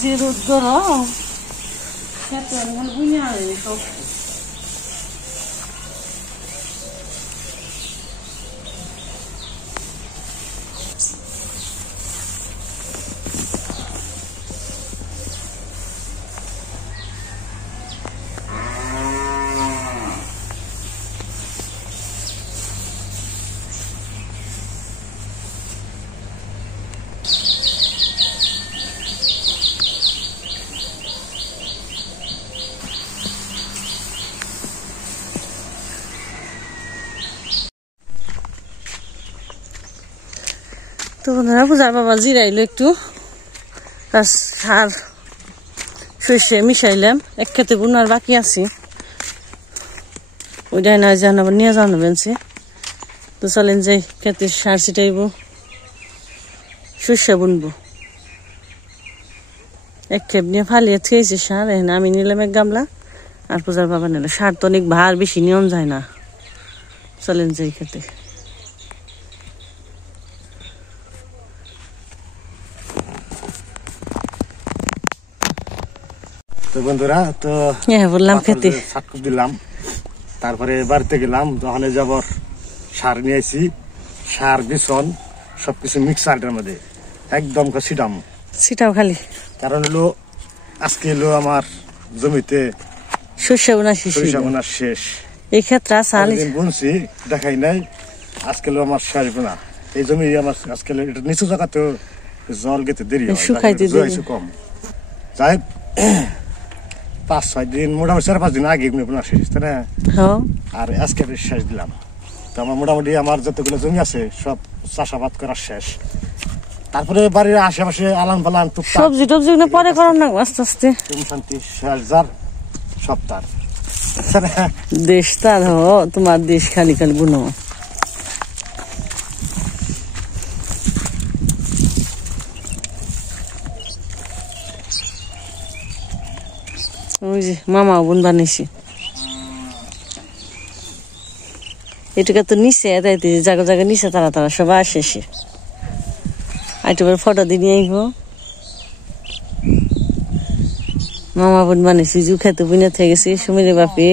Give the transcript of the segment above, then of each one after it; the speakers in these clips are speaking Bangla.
যে রোদ গরম বুঝে সব তো বন্ধুরা পূজার বাবা জিরাইলো একটু আর সার সর্ষে মিশাইলাম এক খেতে বুনার বাকি আছে ওইটাই না জান আবার নিয়ে যাওয়া বেনছে তো চলেন যাই খেতে সার ছিটাইব সর্ষে বুনবো এক খেপ নিয়ে ফালিয়ে থিয়েছে সার এখানে আমি নিলাম এক গামলা আর পূজার বাবা নিল সার তো অনেক ভার বেশি নিয়ম যায় না চলেন যাই খেতে তো বন্ধুরা তো বললাম খেতে সাতকুপ দিলাম তারপরে বাড়িতে গেলাম দোকানে যাবার সার নিয়ে আসি সার বিছন সবকিছু মিক্সারের মধ্যে একদম ছিটাও খালি কারণ হলো আজকে হলো আমার জমিতে সর্ষে বোনা শেষ এই ক্ষেত্রে বুনছি দেখাই নাই আজকে হলো আমার শেষ বোনা এই জমি আমার আজকে এটা নিচু জায়গাতেও জল গেতে দেরি কম যাই 5-6 দিন মোটামুটি 4-5 দিন আগে বোনা শেষ তাই না আর আজকে শেষ দিলাম তো আমার মোটামুটি আমার যতগুলো জমি আছে সব চাষাবাদ করা শেষ তারপরে বাড়ির আশেপাশে আলান পালান সবজি টবজি পরে করার না আস্তে আস্তে শান্তি শেষ সব তার দেশ তার তোমার দেশ খালি খালি বুনো ওই যে মামা বোন বানিয়েছি এটুকা তো নিচে তাইতে জায়গা জায়গা নিচে তারা তারা সবাই আসে আইটুবার ফটো দিয়ে নিয়ে আইব মামা বোন বানিয়েছি জু খেতে বুনে থেকে গেছি সুমিরে বাপি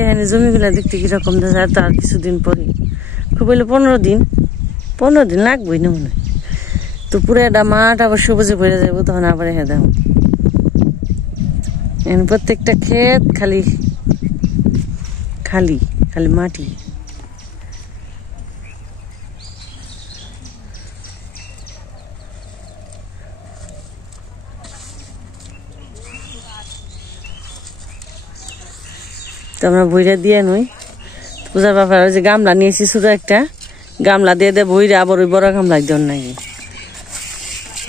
এখানে জমিগুলা দেখতে কিরকম দেখা যায় তার কিছুদিন পরে খুব হইলে 15 দিন লাগবেই না মনে হয় তো পুরো একটা মাঠ আবার সবুজে ভরে যাবো তখন আবার এখানে দেখো এখন প্রত্যেকটা ক্ষেত খালি খালি খালি মাটি তো আমরা বইরা দিয়ে নই পূজার বাবার যে গামলা নিয়েছি শুধু একটা গামলা দিয়ে বইরা আবার ওই বড় গামলা জন নাকি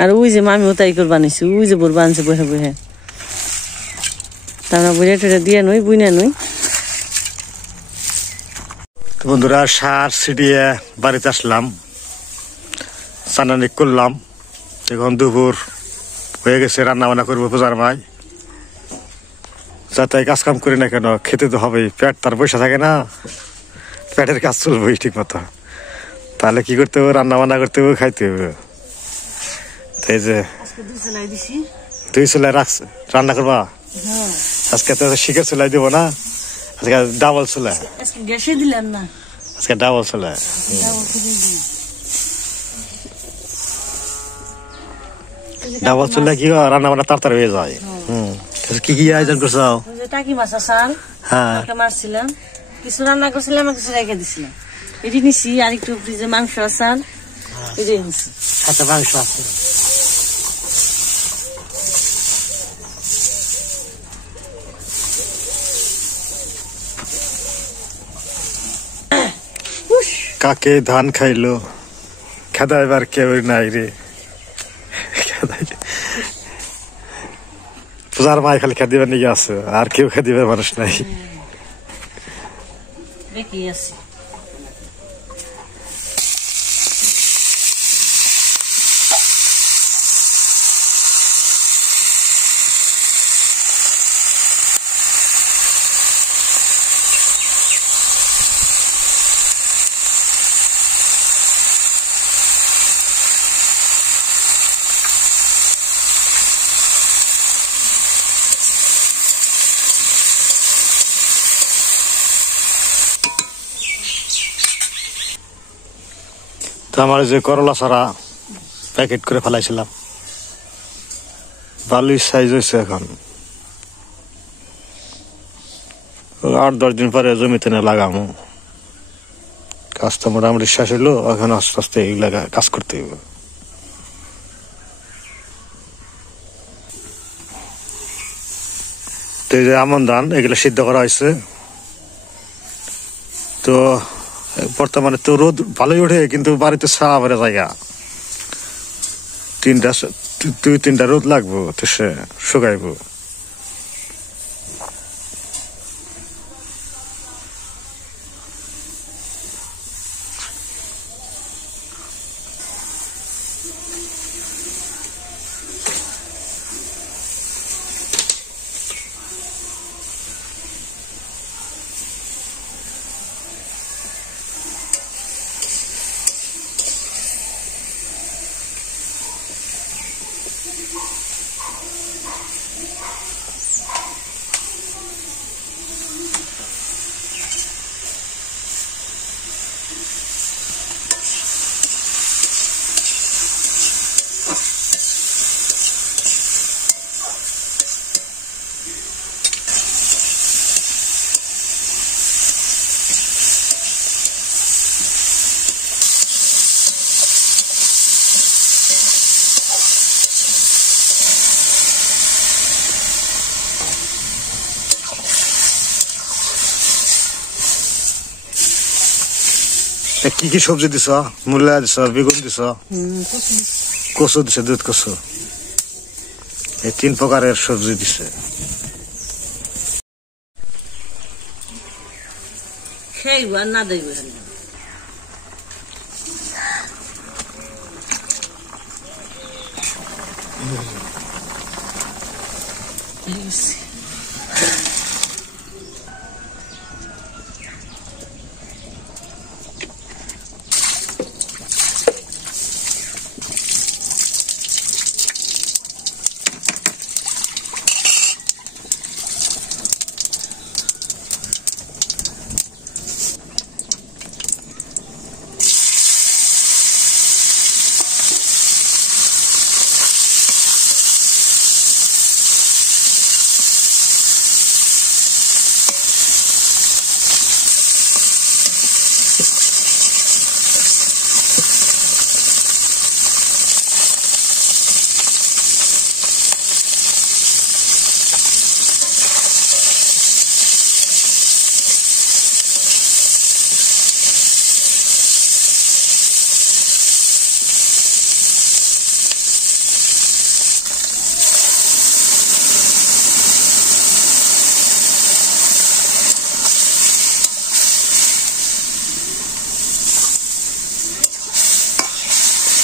আর ওই যে মামি ওটাই করে বানিয়েছি ওই যে বড় বানছে বহে বহে তা আমরা বইরা টুইরা দিয়ে নই বুইনা নই বন্ধুরা সার ছিটিয়ে বাড়িতে আসলাম চানানি করলাম এখন দুপুর হয়ে গেছে রান্না বান্না করবো পূজার মাই যাতে কাজ কাম করি না কেন খেতে তো হবেই পেট তার পয়সা থাকে না পেটের কাজ চলবেই ঠিক মতো তাহলে কি করতে হবে রান্না বান্না করতে হবে খাইতে হবে তাই যে 2 চুলাই রাখছে রান্না করবা আজকে তো শিখে চুলাই দেবো না আজকে ডাবল চুলাই আজকে ডাবল চুলাই ডাবল চুলাই কি রান্না বান্না তাড়াতাড়ি হয়ে যায় কি কি আয়োজন করছো টাকি মাছ আসাল হ্যাঁ মারছিলাম কিছু রান্না করছিলাম কিছু রেখে দিছিলাম এটি নিছি আর একটু ফ্রিজে মাংস আসাল এটাই নিছি সাথে মাংস আছে কাকে ধান খাইলো খেদা এবার কেউ নাই রে পূজার মাই খালি খেদিবার নিয়ে আছে আর কেউ খেদিবার মানুষ নাই আমার যে করলা ছাড়া প্যাকেট করে ফেলাইছিলাম, ভালোই সাইজ হয়েছে। এখন 8-10 দিন পরে জমিতে না লাগামো। কাজটা মোটামুটি শেষ হইলো, এখন আস্তে আস্তে এগুলা কাজ করতে হবে। তো এই যে আমন ধান এগুলো সিদ্ধ করা হয়েছে। তো বর্তমানে তো রোদ ভালোই ওঠে, কিন্তু বাড়িতে ছায়া পড়ে জায়গা 2-3টা রোদ লাগবো, তো সে শুকাইবো। কি কি সবজি দিছ? মূলা দিছ, বেগুন দিছ, কচু দিছে, দুধ কচু, এই 3 প্রকারের সবজি দিছে। খেইব আর না দেব।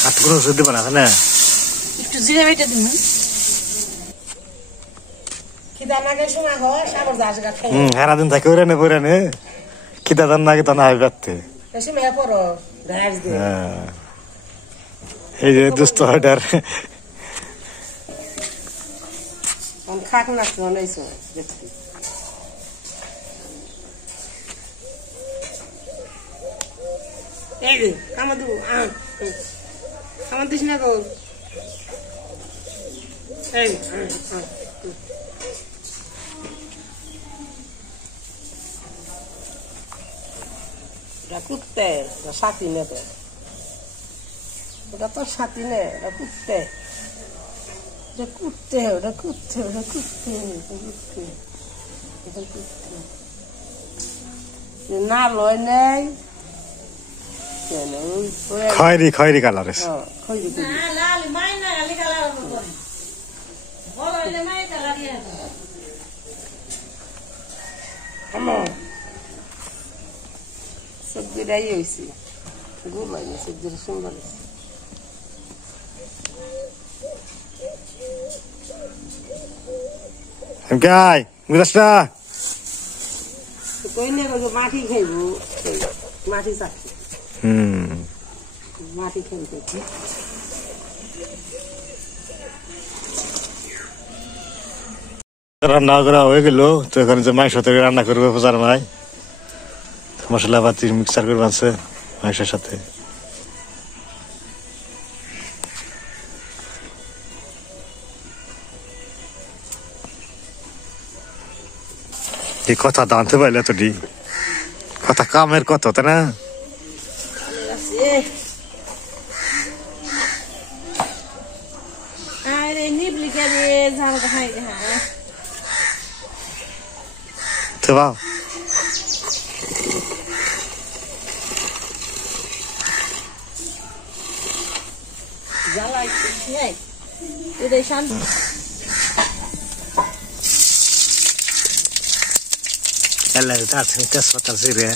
আর কোনো ওষুধ দিবা না, না? একটু জিরা বেটে দিন। সারাদিন থাকে ওরা নে পরে নে, খিদা দান না তা না হয় ব্যক্তি। এই যে দুস্থ হাটার খাক না আমার দিস না গো। কুত্তে সাথী নেবে, ওটা তো সাথী নে, ওটা কুত্তে, ওটা কুত্তে, ওটা কুত্তে, ওটা কুত্তে, কুত্তে, এটা কুত্তে না লয় নেই। খয়েরি কালার সবজিটাই হয়েছে গুলাই না, সবজিটা সুন্দর হয়েছে। গাই বুঝাস না কই না মাটি খাইব, মাটি চাচ্ছি, মাটি খেলতে রান্না করা হয়ে গেল। তো এখানে যে মাংস থেকে রান্না করবে পূজার মাই, মশলা পাতি মিক্সার করে বানছে মাংসের সাথে। এই কথা জানতে পারলে তো ডি কথা কামের কত তাই না তো বাও Ela está sem ter só traseira.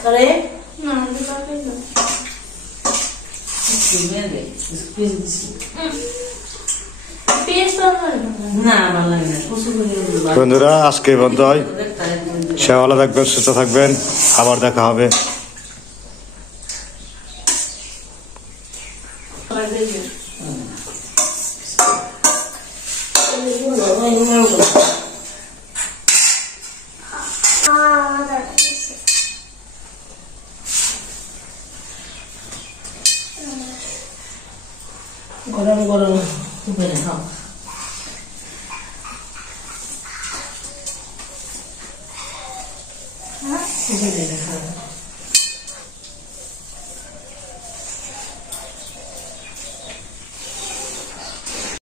Sorry? No, no te pases. বন্ধুরা আজকে বন্ধ হয় সে ভালো থাকবেন সুস্থ থাকবেন আবার দেখা হবে গরম গরম উপরে খাও হ্যাঁ